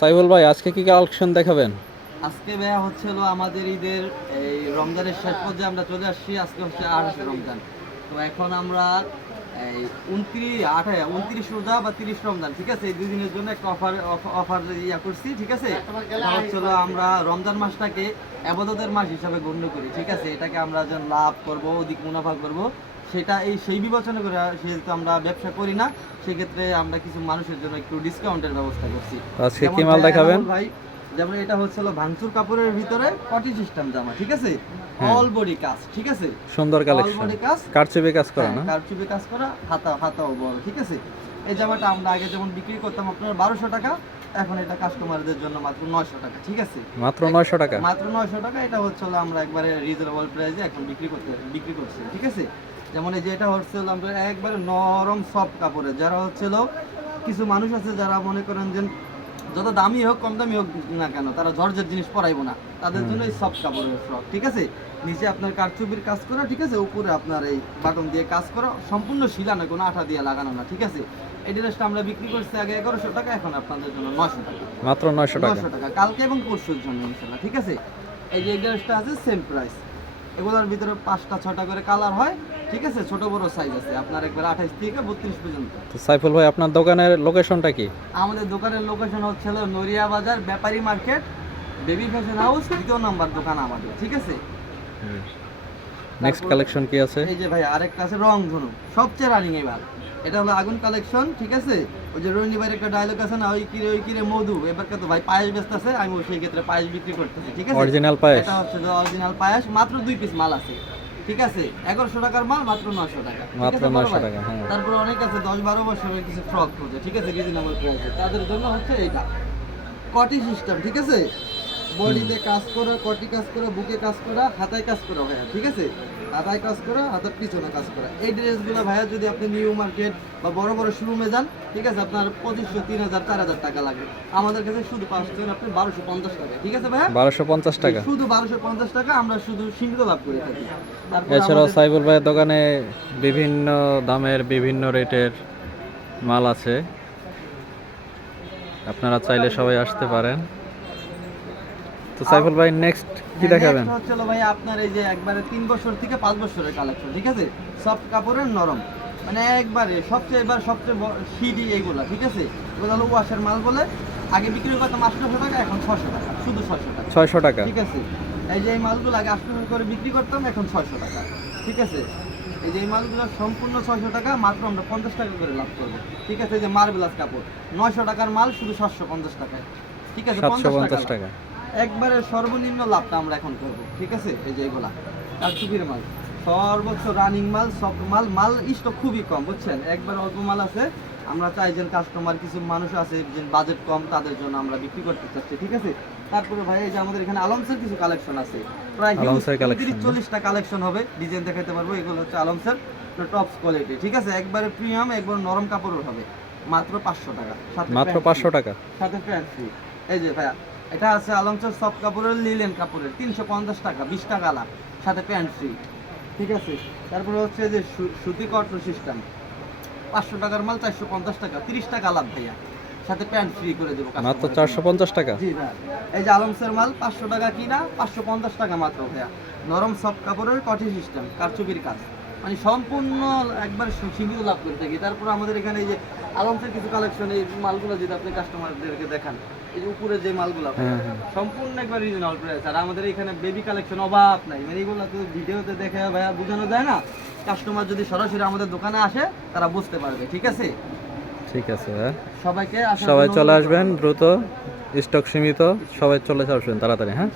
সাইফুল ভাই আজকে কি কালেকশন দেখাবেন? আজকে ভাইয়া হচ্ছে হলো আমাদের ঈদের এই রমজানের শেষ পর্যায়ে আমরা চলে আসছি। আজকে হচ্ছে 28 রমজান। তো এখন আমরা এই 29 রোজা বা 30 রমজান, ঠিক আছে, এই দুই দিনের জন্য একটা অফার করছি, ঠিক আছে। এটা হচ্ছে হলো আমরা রমজান মাসটাকে ইবাদতের মাস হিসাবে গণ্য করি, ঠিক আছে। এটাকে আমরা যেন লাভ করব, অধিক মুনাফা করব, সেটা সেই বিবেচনা করে, সেহেতু আমরা ব্যবসা করি না, সেক্ষেত্রে আমরা কিছু মানুষের জন্য একটু ডিসকাউন্টের ব্যবস্থা করছি। আজকে কি মাল দেখাবেন ভাই, যেমন এটা হচ্ছে হলো ভাঙচুর কাপড়ের ভিতরে কটি সিস্টেম জামা, ঠিক আছে, হ্যাঁ। অল বডি কাজ, ঠিক আছে, সুন্দর কালেকশন, অল বডি কাজ, কারচুপি কাজ করা না? কারচুপি কাজ করা, হাতাও বড়, ঠিক আছে। এই জামাটা আমরা আগে যেমন বিক্রি করতাম আপনার 1200 টাকা, এখন এটা কাস্টমারদের জন্য মাত্র 900 টাকা, ঠিক আছে। মাত্র 900 টাকা? মাত্র 900 টাকা। এটা হচ্ছে হলো আমরা একবারে রিজনেবল প্রাইসে এখন বিক্রি করছি, ঠিক আছে। যেমন এই যে এটা হচ্ছে হলো আমরা একবারে নরম সফট কাপড়ের, যারা হচ্ছে হলো কিছু মানুষ আছে যারা মনে করেন যে যত দামি হোক কম দামি হোক না কেন, তারা জর্জের জিনিস পরাইবো না, তাদের জন্য এই সফট কাপড়ের ফ্রক, ঠিক আছে। নিচে আপনার কারচুপির কাজ করা, ঠিক আছে, উপরে আপনার এই বাটন দিয়ে কাজ করা, সম্পূর্ণ শিলা না, কোনো আঠা দিয়ে লাগানো না, ঠিক আছে। এই ড্রেসটা আমরা বিক্রি করছি আগে 1100 টাকা, এখন আপনাদের জন্য 900 টাকা, মাত্র 900 টাকা। 900 টাকা কালকে এবং পরশুর জন্য ইনশাআল্লাহ, ঠিক আছে। এই যে এই ড্রেসটা আছে সেম প্রাইস। এগুলোর ভিতরে 5টা 6টা করে কালার হয়, ঠিক আছে, ছোট বড় সাইজ আছে আপনার একবার 28 থেকে 32 পর্যন্ত। তো সাইফুল ভাই আপনার দোকানের লোকেশনটা কি? আমাদের দোকানের লোকেশন হচ্ছে হলো নড়িয়া বাজার, ব্যাপারী মার্কেট, বেবি ফ্যাশন হাউস, 2 নম্বর দোকান আমাদের, ঠিক আছে। নেক্সট কালেকশন কি আছে? এই যে ভাই আরেকটা আছে রংধনু, সবচেয়ে রানিং এবার। এটা হলো আগুন কালেকশন, ঠিক আছে। ওই যে রোহিণী ভাইয়ের একটা ডায়লগ আছে না, ওই কিরে মধু, এবার তো ভাই পায়েস বেচতেছে, আমি সেই ক্ষেত্রে পায়েস বিক্রি করতেছি, ঠিক আছে। অরিজিনাল পায়েস? এটা হচ্ছে অরিজিনাল পায়েস, মাত্র 2 পিস মাল আছে, ঠিক আছে। 1100 টাকার মাল মাত্র 900 টাকা, মাত্র 900 টাকা, হ্যাঁ। তারপর অনেক আছে 10-12 বছরের কিছু ফ্রক খোঁজে, ঠিক আছে, রিজনেবল প্রাইসে, তাদের জন্য হচ্ছে এইটা কটি সিস্টেম, ঠিক আছে। বডিতে কাজ করা, কটি কাজ করা, বুকে কাজ করা, হাতায় কাজ করা ভাইয়া, ঠিক আছে, হাতায় কাজ করা, হাতের পিছনে কাজ করা। এই ড্রেসগুলো ভাইয়া যদি আপনি নিউ মার্কেট বা বড় বড় শোরুমে যান, ঠিক আছে, আপনার 2500, 3000, 4000 টাকা লাগবে। আমাদের কাছে শুধু পাঁচ টাকা, আপনি 1250 টাকা, ঠিক আছে ভাইয়া, 1250 টাকা, শুধু 1250 টাকা আমরা শুধু সীমিত লাভ করে থাকি। এছাড়াও সাইফুল ভাইয়ের দোকানে বিভিন্ন দামের বিভিন্ন রেটের মাল আছে, আপনারা চাইলে সবাই আসতে পারেন। তো সাইফুল ভাই নেক্সট কি দেখাবেন? হচ্ছে ভাই আপনার এই যে একবারে 3 বছর থেকে 5 বছরের কালেকশন, ঠিক আছে, সফট কাপড়ের নরম, মানে একবারে সবচেয়ে সিডি এইগুলা, ঠিক আছে। এগুলো হলো ওয়াশের মাল বলে, আগে বিক্রি করতাম 800 টাকা, এখন 600 টাকা, শুধু 600 টাকা, 600 টাকা, ঠিক আছে। এই যে এই মালগুলো আগে 800 করে বিক্রি করতাম, এখন 600 টাকা, ঠিক আছে। এই যে এই মালগুলো সম্পূর্ণ 600 টাকা, মাত্র আমরা 50 টাকা করে লাভ করবো, ঠিক আছে। এই যে মার্বেলাস কাপড় 900 টাকার মাল শুধু 750 টাকায়, ঠিক আছে, 750 টাকা, একবারে সর্বনিম্ন লাভটা আমরা এখন করব, ঠিক আছে। এই যে এগুলা কারচুপির মাল, সর্বোচ্চ রানিং মাল, সব মাল স্টক খুবই কম, বুঝছেন, একবার অল্প মাল আছে। আমরা চাই যে কাস্টমার, কিছু মানুষ আছে যে বাজেট কম, তাদের জন্য আমরা বিক্রি করতে চাচ্ছি, ঠিক আছে। তারপরে ভাই এই যে আমাদের এখানে আলমসের কিছু কালেকশন আছে, প্রায় 30-40টা কালেকশন হবে, ডিজাইন দেখাতে পারবো। এগুলো হচ্ছে আলমসের টপস কোয়ালিটি, ঠিক আছে, একবারে প্রিমিয়াম, একবার নরম কাপড়ের হবে, মাত্র 500 টাকা, মাত্র 500 টাকা, সাথে প্যান্ট ফ্রি। এই যে ভাইয়া এটা আছে আলমসের সফট কাপড়ের, লিলেন কাপড়ের, 350 টাকা, 20 টাকা লাভ, সাথে প্যান্ট ফ্রি, ঠিক আছে। তারপরে হচ্ছে যে সুতি কটন সিস্টেম, 500 টাকার মাল 450 টাকা, 30 টাকা লাভ ভাইয়া, সাথে প্যান্ট ফ্রি করে দেবো মাত্র 450 টাকা। জি ভাই, এই যে আলমসের মাল 500 টাকা কিনা, 550 টাকা মাত্র ভাইয়া, নরম সফট কাপড়ের কটি সিস্টেম, কারচুপির কাজ, মানে সম্পূর্ণ একবার সীমিত লাভ করে থাকি। তারপর আমাদের এখানে এই যে আলমসের কিছু কালেকশন, এই মালগুলো যদি আপনি কাস্টমারদেরকে দেখান, এই যে উপরে যে মালগুলো সম্পূর্ণ একবার রিজনেবল প্রাইস। আর আমাদের এখানে বেবি কালেকশন অভাব নাই, মানে এগুলো তো ভিডিওতে দেখে ভাইয়া বোঝানো যায় না, কাস্টমার যদি সরাসরি আমাদের দোকানে আসে তারা বুঝতে পারবে, ঠিক আছে। ঠিক আছে, সবাইকে সবাই চলে আসবেন দ্রুত, স্টক সীমিত, সবাই চলে আসবেন তাড়াতাড়ি, হ্যাঁ।